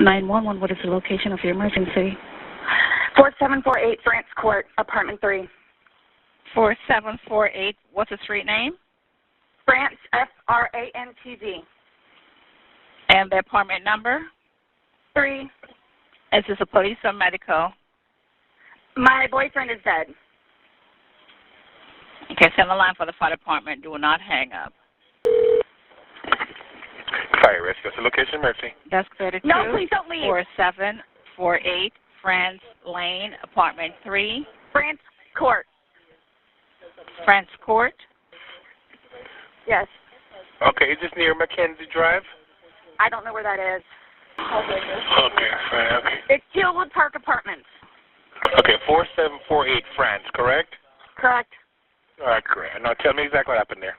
911, what is the location of your emergency? 4748 France Court, apartment 3. 4748, what's the street name? France, F-R-A-N-T-Z. And the apartment number? 3. Is this a police or medical? My boyfriend is dead. Okay, send the line for the fire department. Do not hang up. Fire risk. That's the location, Mercy. That's 32. No, please don't leave. 4748 France Lane, apartment 3. France Court. France Court. Yes. Okay, is this near Mackenzie Drive? I don't know where that is. Okay, fine, okay. It's Tealwood Park Apartments. Okay, 4748 France, correct? Correct. All right, correct. Now tell me exactly what happened there.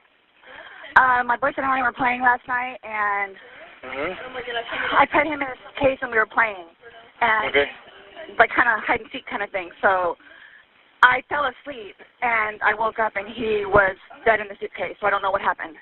My boyfriend and I were playing last night, and I put him in his case and we were playing. And Okay. like kind of hide and seek kind of thing. So I fell asleep, and I woke up, and he was dead in the suitcase, so I don't know what happened.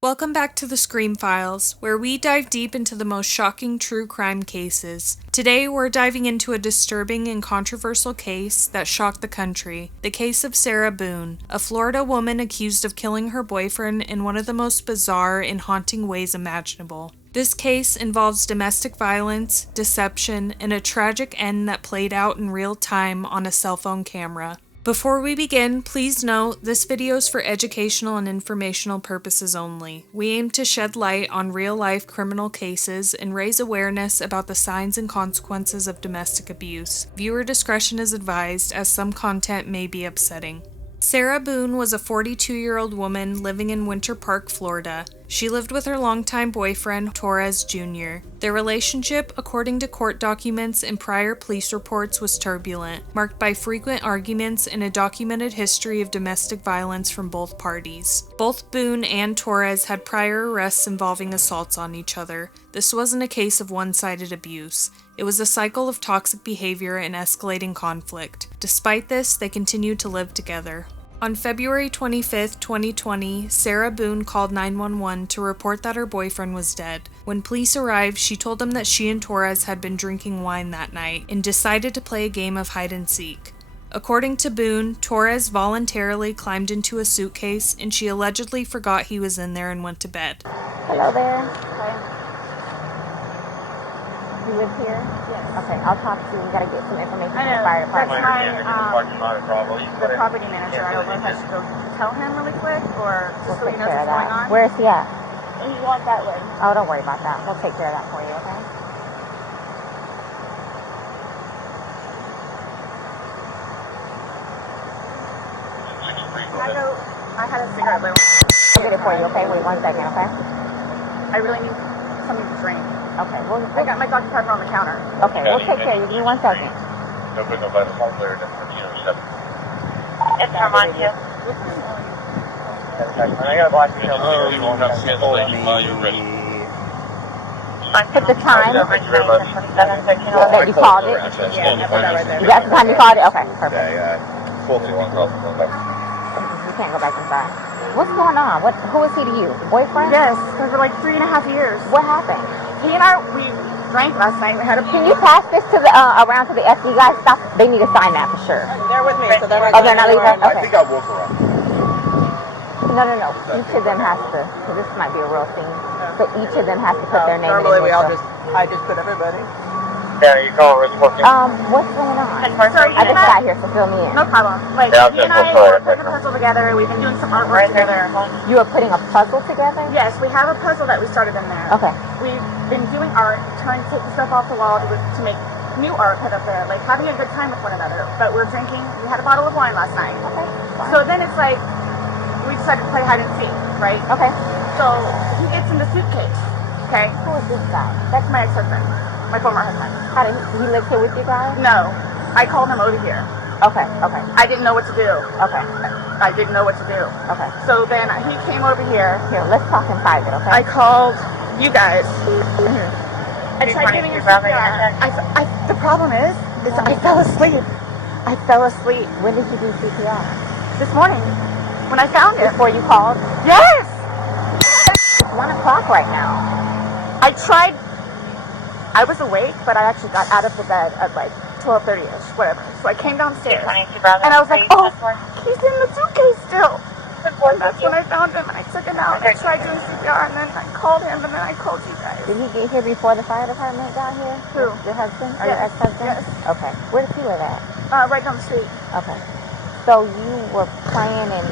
Welcome back to the Scream Files, where we dive deep into the most shocking true crime cases. Today, we're diving into a disturbing and controversial case that shocked the country, the case of Sarah Boone, a Florida woman accused of killing her boyfriend in one of the most bizarre and haunting ways imaginable. This case involves domestic violence, deception, and a tragic end that played out in real time on a cell phone camera. Before we begin, please note this video is for educational and informational purposes only. We aim to shed light on real-life criminal cases and raise awareness about the signs and consequences of domestic abuse. Viewer discretion is advised, as some content may be upsetting. Sarah Boone was a 42-year-old woman living in Winter Park, Florida. She lived with her longtime boyfriend, Torres Jr. Their relationship, according to court documents and prior police reports, was turbulent, marked by frequent arguments and a documented history of domestic violence from both parties. Both Boone and Torres had prior arrests involving assaults on each other. This wasn't a case of one-sided abuse. It was a cycle of toxic behavior and escalating conflict. Despite this, they continued to live together. On February 25, 2020, Sarah Boone called 911 to report that her boyfriend was dead. When police arrived, she told them that she and Torres had been drinking wine that night and decided to play a game of hide and seek. According to Boone, Torres voluntarily climbed into a suitcase and she allegedly forgot he was in there and went to bed. Hello there. Hi. You live here? Yes. Okay, I'll talk to you. We gotta get some information from the fire department. The property manager. I don't know if I should go tell him really quick, or just so he knows what's going on. Where is he at? He wants that way. Oh, don't worry about that. We'll take care of that for you, okay? I had a cigarette, but I'll get it for you, okay? Wait 1 second, okay? I really need something to drink. Okay, I got my Dr. Pepper on the counter. okay, we'll take care of you. Give me 1 second. It's Armando. Put the time. Thank you very much. That you called it? Yeah, I put that right there. You got the time you called it? Okay, perfect. You can't go back inside. What's going on? Who is he to you? Boyfriend? Yes, for like 3.5 years. What happened? He and I, we drank last night. We had a. Can you pass this to the around to the FD guys? Stop. They need to sign that for sure. They're with me, so they're. Oh, they're not leaving? Okay. I think I walk around. No. Each of them has to. This might be a real thing. So each of them has to put their name in. Normally I just put everybody. Yeah, you call it working. What's going on? So I just got here, so fill me in. No problem. Like, Yeah, he and I were putting a puzzle together. We've been doing some artwork together. You are putting a puzzle together? Yes, we have a puzzle that we started in there. Okay. We've been doing art, trying to take the stuff off the wall to make new art put up there, like having a good time with one another. But we're drinking. We had a bottle of wine last night. Okay. So then it's like, we decided to play hide and seek, right? Okay. So he gets in the suitcase, okay? Who is this guy? That's my ex-husband, my former husband. How did he live here with you guys? No, I called him over here. Okay. I didn't know what to do. Okay. I didn't know what to do. Okay. So then he came over here. Here, let's talk in private, okay? I called you guys. I tried wanna giving keep him rubbing CPR. The problem is I fell asleep. When did you do CPR? This morning when I found it. Before you called? Yes! It's 1 o'clock right now. I tried I was awake, but I actually got out of the bed at like 12:30ish, whatever. So I came downstairs, and I was like, oh, he's in the suitcase still. And that's when I found him, and I took him out, and I tried doing CPR, and then I called him, and then I called you guys. Did he get here before the fire department got here? Who? Your husband or Yes. your ex-husband? Yes. Okay. Where does he live at? Right down the street. Okay. So you were playing and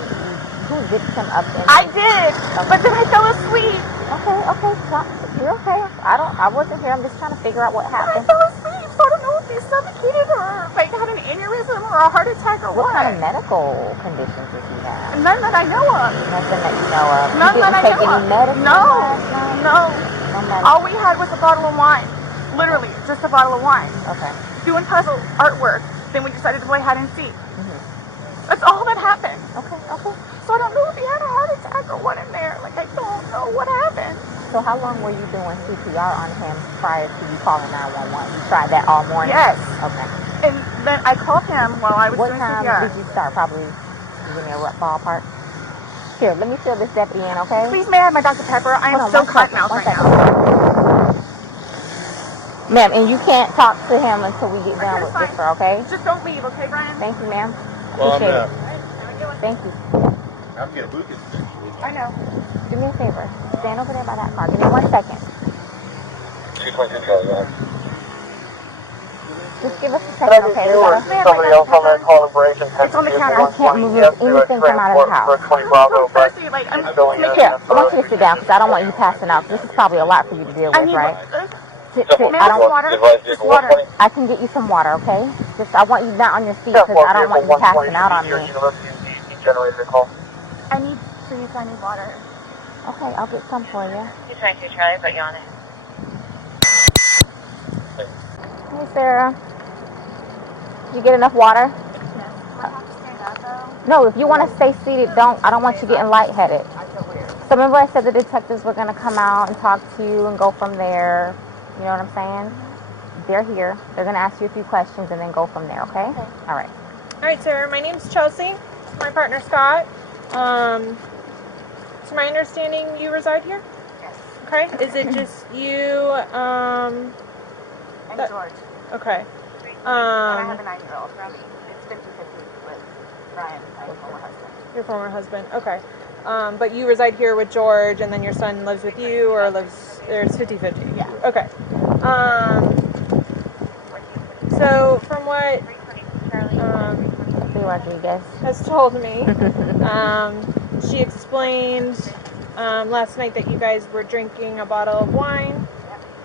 who zipped him up in? I did, but then I fell asleep. Okay. So, you're okay. I wasn't here. I'm just trying to figure out what I happened. fell asleep, so I don't know if he suffocated or like had an aneurysm or a heart attack or What what. kind of medical conditions does he have? None that I know of. Nothing that you know of. None You that I didn't take know any of. medicine No, last night? no. No medicine. All we had was a bottle of wine. Literally, just a bottle of wine. Okay. Doing puzzle artwork. Then we decided to play hide and seek. Mm-hmm. That's all that happened. Okay. So I don't know if he had a heart attack or what in there. Like, I don't know what happened. So how long were you doing CPR on him prior to you calling 911? You tried that all morning? Yes. Okay. And then I called him while I was What doing time CPR. did you start? Probably, give me a rough ballpark. Here, let me fill this deputy in, okay? Please, may I have my Dr. Pepper? I am Hold on, so one cotton second, mouth one right second. now. Ma'am, and you can't talk to him until we get done with Fine. this, okay? Just don't leave, okay, Brian? Thank you, ma'am. Well, I'm Appreciate it. Thank you. I'm getting booted. I know. Do me a favor. Stand over there by that car. Give me 1 second. 222 Charlie. Just give us a second, okay? We gotta- Somebody else on that call operation. It's on the counter. I can't move anything from out of the house. I'm so thirsty. Like, I'm going making... Here, I want you to sit down because I don't want you passing out. This is probably a lot for you to deal I with, need right? Sit, May I I have don't. water? Just water. I can get you some water, okay? Just I want you not on your feet because I don't want you passing out on me. Generator call. I need, please, I need water. Okay, I'll get some for you. 222 Charlie, put you on it. Hey, Sarah. Did you get enough water? Yes. Do I have to stand up, though? No, if you want to stay seated, don't. I don't want you getting lightheaded. So remember I said the detectives were going to come out and talk to you and go from there. You know what I'm saying? They're here. They're going to ask you a few questions and then go from there, okay? All right. All right, Sarah. My name's Chelsea. My partner Scott. To my understanding, you reside here. Yes. Okay. Is it just you? And That- George. Okay. And I have a 9-year-old. It's 50-50 with Brian, my former husband. Your former husband. Okay. But you reside here with George, and then your son lives with you, or lives? Or it's 50-50. Yeah. Okay. So from what Rodriguez has told me, she explained last night that you guys were drinking a bottle of wine,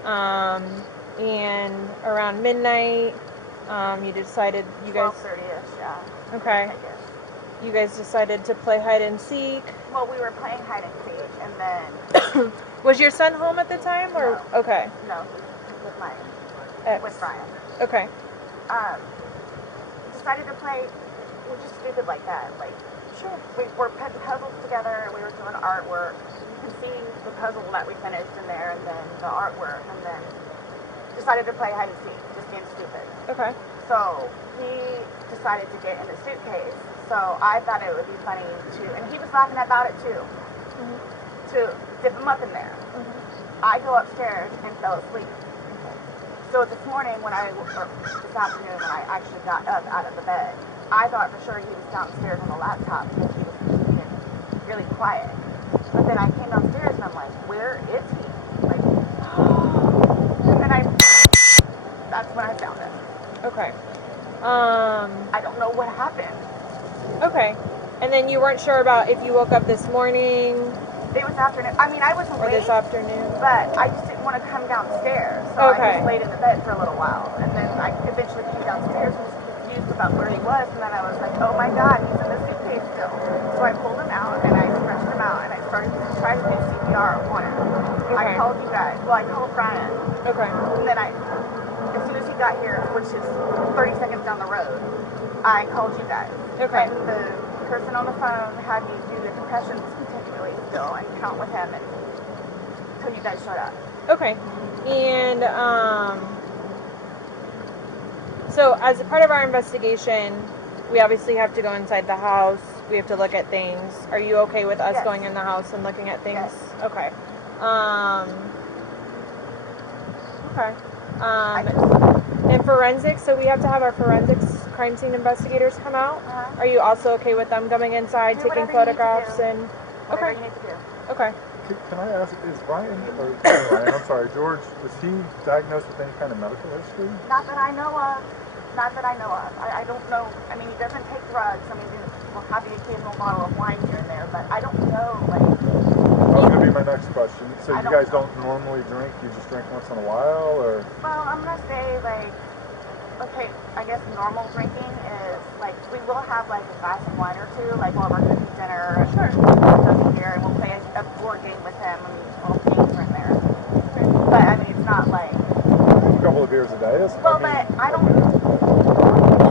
and around midnight, you decided you guys. 12:30ish, yeah. Okay. I guess. You guys decided to play hide and seek. Well, we were playing hide and seek, and then Was your son home at the time, or okay? no, with my Ex. with Brian. Okay. Decided to play. We're just stupid like that. Like, Sure. we were putting puzzles together, and we were doing artwork. You can see the puzzle that we finished in there, and then the artwork, and then decided to play hide and seek, just being stupid. Okay. So he decided to get in the suitcase. So I thought it would be funny to, and he was laughing about it too, to dip him up in there. I go upstairs and fell asleep. So this morning or this afternoon when I actually got up out of the bed, I thought for sure he was downstairs on the laptop because he was being really quiet. But then I came downstairs and I'm like, where is he? Like, and that's when I found him. Okay. I don't know what happened. Okay. And then you weren't sure about if you woke up this morning It was afternoon. I mean, I was or awake, this afternoon. but I just didn't want to come downstairs. So Okay. I just laid in the bed for a little while. And then I eventually came downstairs and was confused about where he was. And then I was like, oh my God, he's in the suitcase still. So I pulled him out and I stretched him out and I started to try to do CPR on him. I Okay. called you guys. Well, I called Brian. Okay. And then as soon as he got here, which is 30 seconds down the road, I called you guys. Okay. And the person on the phone had me do the compressions continually still and count with him until you guys showed up. Okay. And so as a part of our investigation, we obviously have to go inside the house. We have to look at things. Are you okay with us Yes. going in the house and looking at things? Yes. Okay. Okay. In forensics, so we have to have our forensics crime scene investigators come out. Are you also okay with them coming inside, Do taking whatever you need to photographs do. and? Whatever Okay. you need to do. Okay. Can I ask, is Ryan, or Ryan, I'm sorry, George, was he diagnosed with any kind of medical history? Not that I know of. Not that I know of. I don't know. I mean, he doesn't take drugs. I mean, we'll have the occasional bottle of wine here and there, but I don't know, like... That was going to be my next question. So you guys know. don't normally drink? You just drink once in a while, or? Well, I'm going to say, like, okay, I guess normal drinking is, like, we will have, like, a glass of wine or two, like, while we're cooking dinner. Sure. Over here, and we'll play a board game with him. I mean, little games are in there. But, I mean, it's not, like... A couple of beers a day? Well, but I don't...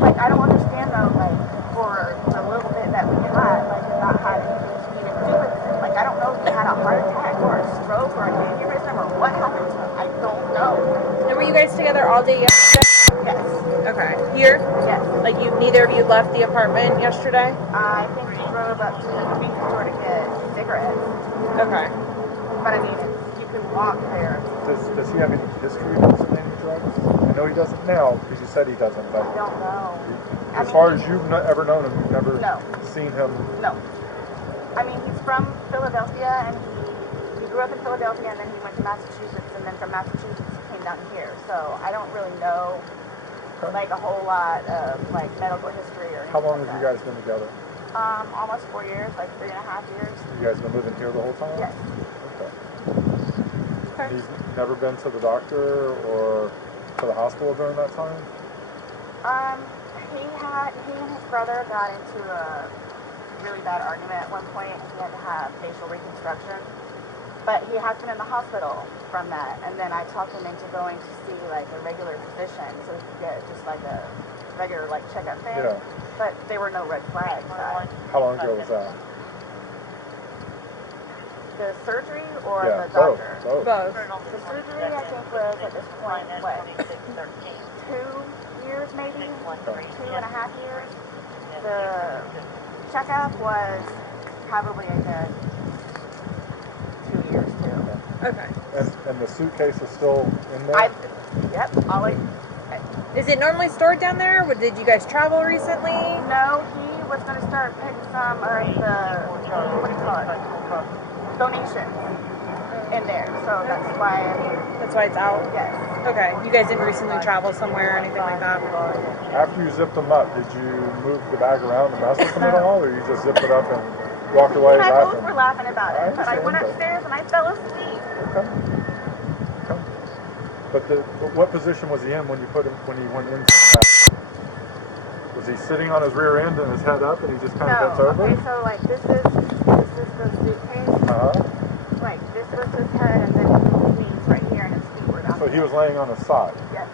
Like, I don't understand, though, like, for the little bit that we had, like, it not had anything to even do with it. Like, I don't know if he had a heart attack or a stroke or an aneurysm or what happened to him. I don't know. And were you guys together all day yesterday? Yes. Okay. Here? Yes. Like neither of you left the apartment yesterday? I think he drove up to the convenience store to get cigarettes. Okay. But, I mean, you can walk there. Does he have any history of using any drugs? I know he doesn't now, because you said he doesn't, but... I don't know. As far as you've ever known him, you've never seen him... No. I mean, he's from Philadelphia, and he grew up in Philadelphia, and then he went to Massachusetts, and then from Massachusetts he came down here. So I don't really know, like, a whole lot of, like, medical history or anything. How long like have you that. guys been together? Almost 4 years, like 3.5 years. You guys been living here the whole time? Yes. Okay. He's never been to the doctor or to the hospital during that time? He and his brother got into a really bad argument at one point. He had to have facial reconstruction. But he has been in the hospital from that. And then I talked him into going to see, like, a regular physician so he could get just, like, a regular, like, checkup thing. Yeah. But there were no red flags. How long ago was that? The surgery or the doctor? Both. The surgery, I think, was at this point, what, 2 years maybe? 2.5 years. The checkup was probably a good 2 years too. Okay. And the suitcase is still in there? Yep. Is it normally stored down there? Did you guys travel recently? No, he was going to start putting some of the, what do you call it? Donations in there. So that's why. That's why it's out? Yes. Okay. You guys didn't recently travel somewhere or anything like that? After you zipped them up, did you move the bag around and mess with them at all, or you just zipped it up and walked away and I laughing? both were laughing about it, but I went upstairs and I fell asleep. Okay. But what position was he in when he went in? Was he sitting on his rear end and his head up and he just kind of bent over? Okay, so like this is the suitcase. Like this was his head and then his knees right here and his feet were down. So he was laying on his side? Yes.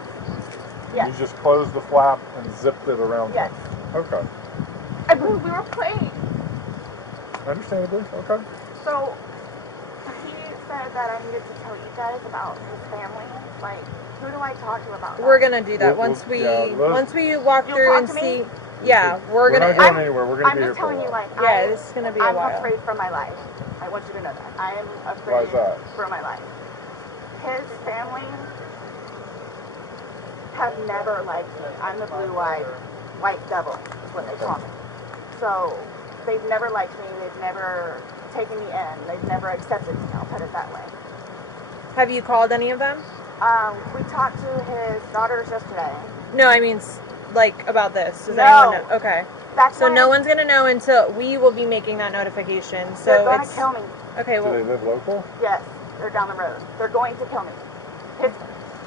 Yes. You just closed the flap and zipped it around him? Okay. I believe we were playing. Understandably, okay. So he said that I needed to tell you guys about his family. Like, who do I talk to about that? We're gonna do that once we walk through and see. Yeah, we're not going anywhere. We're gonna be here for a while. I'm just telling you, like, this is gonna be a while. I'm afraid for my life. I want you to know that. I am afraid Why is that? for my life. His family have never liked me. I'm the blue-eyed white devil, is what they call me. So they've never liked me. They've never taken me in. They've never accepted me. I'll put it that way. Have you called any of them? We talked to his daughters yesterday. No, I mean, like, about this. Does No. anyone know? Okay. So no one's gonna know until we will be making that notification. So they're going to kill me. Okay. Well. Do they live local? Yes, they're down the road. They're going to kill me. His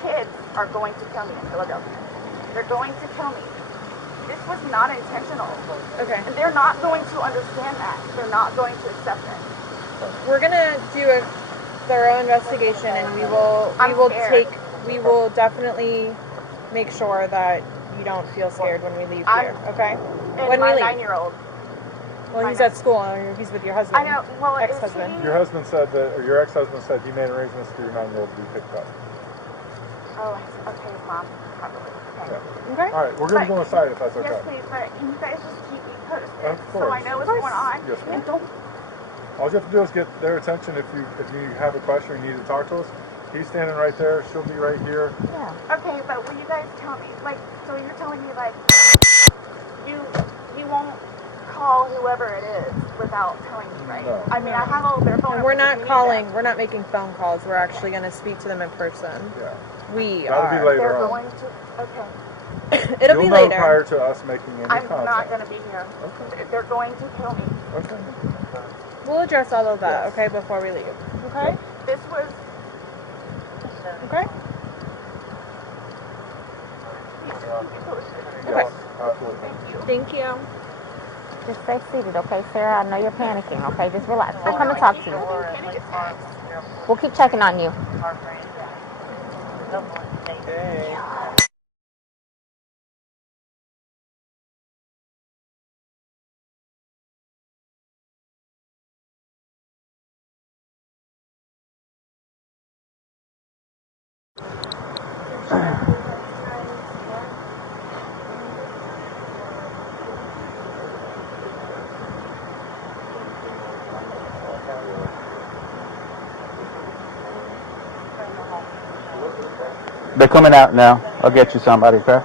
kids are going to kill me in Philadelphia. They're going to kill me. This was not intentional. Okay. And they're not going to understand that. They're not going to accept it. We're gonna do a thorough investigation, and we will definitely make sure that you don't feel scared when we leave here. Okay. And when my we leave. 9-year-old. Well, he's at school. He's with your husband. I know. Well, ex-husband. Your husband said that, or your ex-husband said he made arrangements for your 9-year-old to be picked up. Oh, okay, Mom. Probably. Okay. Yeah. Okay. All right, we're going to go inside if that's okay. Yes, please. But can you guys just keep me posted? Of course. So I know what's going on. Yes, ma'am. And don't. All you have to do is get their attention if you have a question or you need to talk to us. He's standing right there. She'll be right here. Yeah. Okay, but will you guys tell me, like, so you're telling me, like, you won't call whoever it is without telling me, right? No. I mean, I have all their phone And we're numbers if not you need calling, them. we're not making phone calls. We're actually going to speak to them in person. Yeah. We That'll are. be later They're on. going to, okay. It'll You'll be know later. prior to us making any I'm contact. not going to be here. Okay. They're going to kill me. Okay. We'll address all of that, Yes. okay, before we leave. Okay? This was, Okay? Yes, absolutely. Thank you. Just stay seated, okay, Sarah? I know you're panicking, okay? Just relax. We'll come and talk to you. We'll keep checking on you. They're coming out now. I'll get you somebody, okay?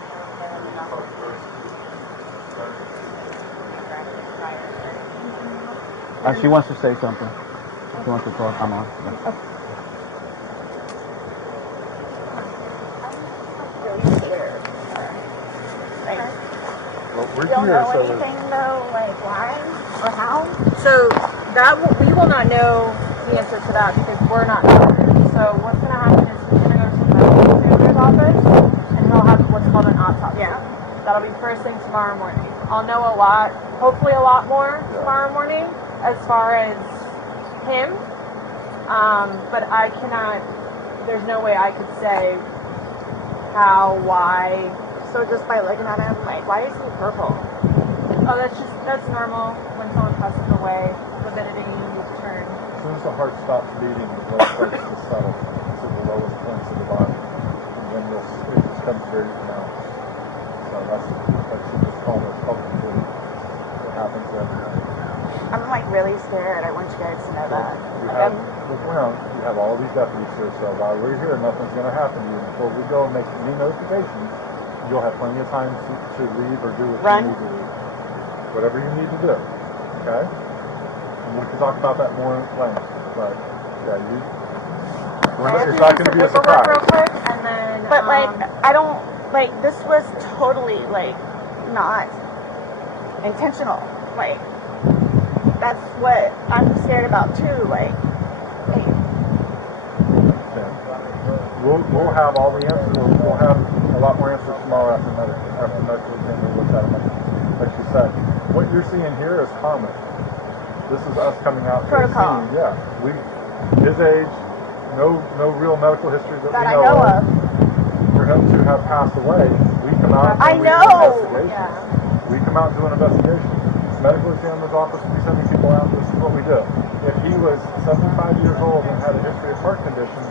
She wants to say something. She wants to talk. I'm on. Well, we're don't here, know so anything though, like why or how? So we will not know the answer to that because we're not doctors. So what's going to happen is he's going to go to the medical examiner's office and he'll have what's called an autopsy. Yeah. That'll be first thing tomorrow morning. I'll know a lot, hopefully a lot more tomorrow morning as far as him. But I cannot, there's no way I could say how, why. So just by looking at him, like, why is he purple? Oh, that's normal when someone passes away. Lividity turn. as soon as the heart stops beating, the blood starts to settle to the lowest points of the body, and then it just becomes very pronounced. So that's just called a public fluid. It happens every night. I'm like really scared. I want you guys to know that. You Like, have, you have all these deputies here, so while we're here, nothing's going to happen to you. Before we go and make any notifications, you'll have plenty of time to leave or do what you need to do. Whatever you need to do, okay? And we can talk about that more in length, but yeah, it's not going to be a surprise. Real quick, and then, but like, I don't, like, this was totally, like, not intentional. Like, that's what I'm scared about too, like. We'll have all the answers. We'll have a lot more answers tomorrow after medical examiner looks at them. Like you said, what you're seeing here is common. This is us coming out to the scene. Yeah, his age, no real medical history that we know of. For him to have passed away, we come out and we do an investigation. Yeah. We come out and do an investigation. Medical examiner's office, we sending people out. This is what we do. If he was 75 years old and had a history of heart condition,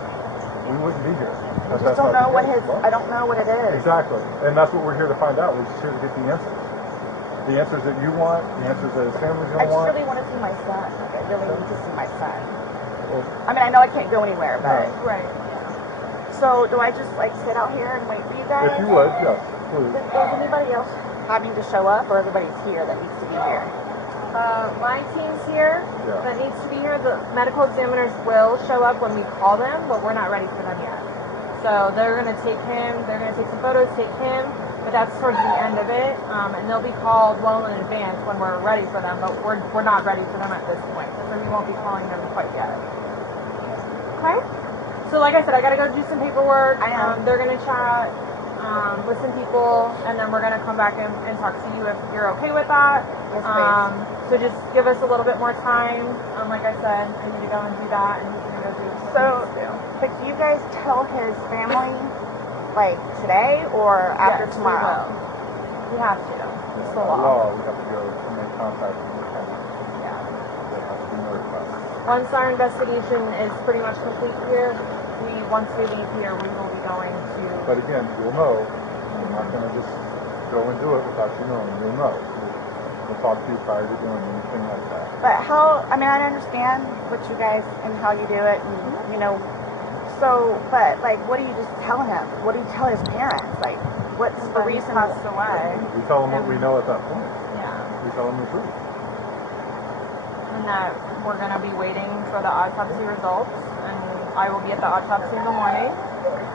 we wouldn't be here. I just don't know what I don't know what it is. Exactly. And that's what we're here to find out. We're just here to get the answers. The answers that you want, the answers that his family's going to want. I just really want to see my son. Like, I really need to see my son. Well, I mean, I know I can't go anywhere, but... Right. So, do I just, like, sit out here and wait for you guys? If you would, yes, please. Does anybody else having to show up, or everybody's here that needs to be here? My team's here that needs to be here. The medical examiners will show up when we call them, but we're not ready for them yet. So they're going to take him, they're going to take some photos, take him, but that's towards the end of it. And they'll be called well in advance when we're ready for them, but we're not ready for them at this point. So we won't be calling them quite yet. Okay? So like I said, I got to go do some paperwork. They're going to chat. Listen people, and then we're going to come back and talk to you if you're okay with that. Yes, please. So just give us a little bit more time. Like I said, I need to go and do that, and he's going to go do but do you guys tell his family, like, today or after tomorrow? We have to. It's the law. We have to go and make contact with the family. Yeah. They have to be notified. Once our investigation is pretty much complete here, once we leave here, we will be going to... But again, you'll know. I'm not going to just go and do it without you knowing. You'll know. We'll talk to you prior to doing anything like that. But how, I mean, I understand what you guys and how you do it, and, you know, So, but like, what do you just tell him? What do you tell his parents? Like, what's the reason? Passed away. We tell them what we know at that point. Yeah. We tell them the truth. And that we're going to be waiting for the autopsy results, and I will be at the autopsy in the morning,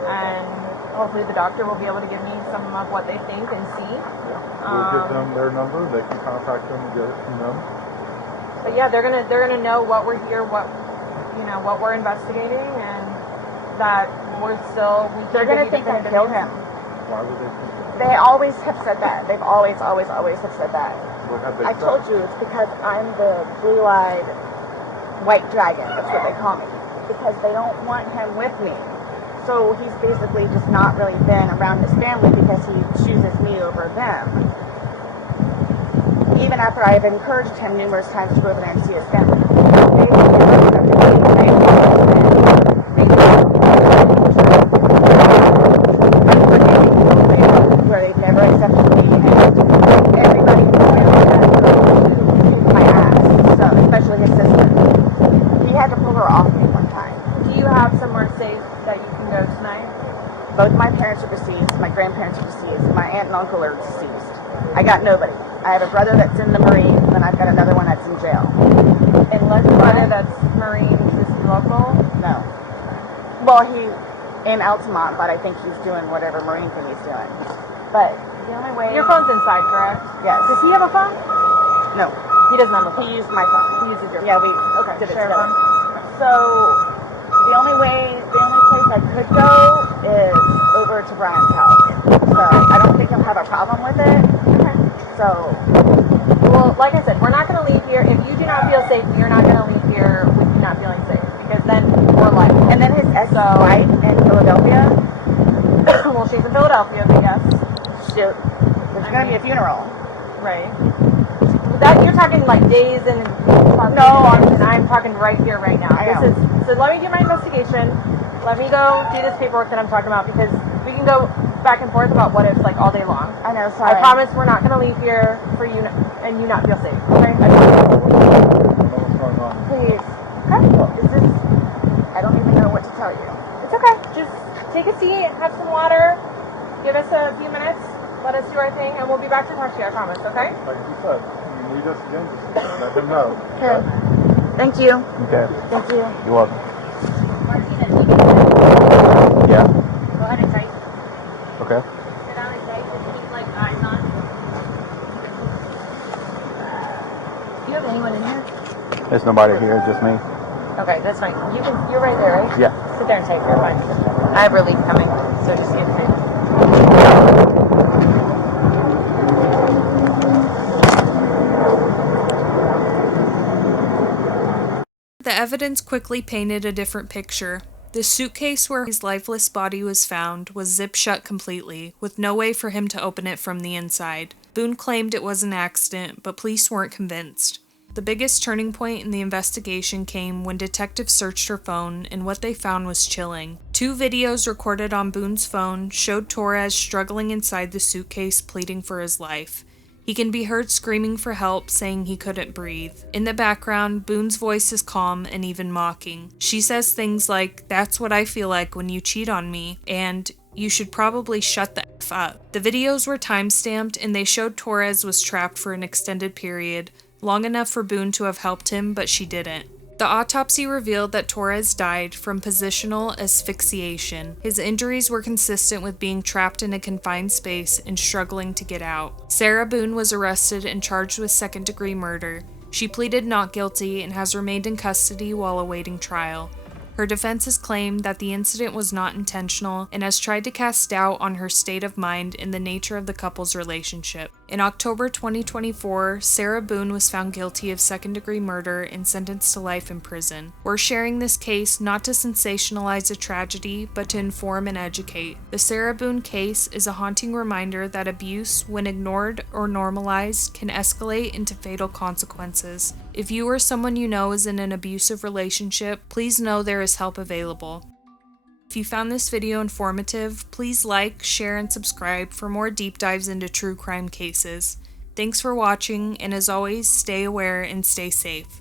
and hopefully the doctor will be able to give me some of what they think and see. We'll give them their number. They can contact them and get it from them. But yeah, they're gonna know what we're here, what we're investigating, and that They're gonna think I killed him. Why would they think that? They always have said that. They've always have said that. What have they I said? told you it's because I'm the blue-eyed white dragon. That's what they call me. Because they don't want him with me. So he's basically just not really been around his family because he chooses me over them. Even after I've encouraged him numerous times to go over there and see his family. They won't give up enough to me. Where they've never accepted me, and everybody in the family has kicked my ass. So, especially his sister. He had to pull her off me one time. Do you have somewhere safe that you can go tonight? Both my parents are deceased, my grandparents are deceased, my aunt and uncle are deceased. I got nobody. I have a brother that's in the Marines, and then I've got another one that's in jail. Unless your brother that's Marines is local? No. Well, in Altamont, but I think he's doing whatever Marine thing he's doing. But the only way... Your phone's inside, correct? Yes. Does he have a phone? No. He doesn't have a phone. He used my phone. He uses your phone. Yeah, we did it share a together. phone. So, the only place I could go is over to Brian's house. So, I don't think he'll have a problem with it. Okay. So... Well, like I said, we're not going to leave here. If you do not feel safe, you're not going to leave here with you not feeling safe. Because then we're liable. And then his ex-wife in Philadelphia. Well, she's in Philadelphia, I guess. Shoot. There's going to be a funeral. Right. That you're talking like days and No, I'm talking right here, right now. So let me do my investigation. Let me go do this paperwork that I'm talking about, because we can go back and forth about what ifs like all day long. I know, sorry. I promise we're not going to leave here for you and you not feel safe. Okay? Please. Okay. I don't even know what to tell you. It's okay. Just take a seat, have some water, give us a few minutes, let us do our thing, and we'll be back to talk to you, I promise, okay? Like you said, you need us again, just let them know. Okay. Thank you. Okay. Thank you. You're welcome. Yeah. Go ahead and type. Okay. Sit down and type and keep like eyes on. Do you have anyone in here? There's nobody here, just me. Okay, that's fine. You're right there, right? Yeah. Sit there and type. You're fine. I have relief coming, so just get free. The evidence quickly painted a different picture. The suitcase where his lifeless body was found was zipped shut completely, with no way for him to open it from the inside. Boone claimed it was an accident, but police weren't convinced. The biggest turning point in the investigation came when detectives searched her phone, and what they found was chilling. 2 videos recorded on Boone's phone showed Torres struggling inside the suitcase, pleading for his life. He can be heard screaming for help, saying he couldn't breathe. In the background, Boone's voice is calm and even mocking. She says things like, "That's what I feel like when you cheat on me," and "You should probably shut the F up." The videos were time-stamped, and they showed Torres was trapped for an extended period, long enough for Boone to have helped him, but she didn't. The autopsy revealed that Torres died from positional asphyxiation. His injuries were consistent with being trapped in a confined space and struggling to get out. Sarah Boone was arrested and charged with second-degree murder. She pleaded not guilty and has remained in custody while awaiting trial. Her defense has claimed that the incident was not intentional and has tried to cast doubt on her state of mind and the nature of the couple's relationship. In October 2024, Sarah Boone was found guilty of second-degree murder and sentenced to life in prison. We're sharing this case not to sensationalize a tragedy, but to inform and educate. The Sarah Boone case is a haunting reminder that abuse, when ignored or normalized, can escalate into fatal consequences. If you or someone you know is in an abusive relationship, please know there is help available. If you found this video informative, please like, share, and subscribe for more deep dives into true crime cases. Thanks for watching, and as always, stay aware and stay safe.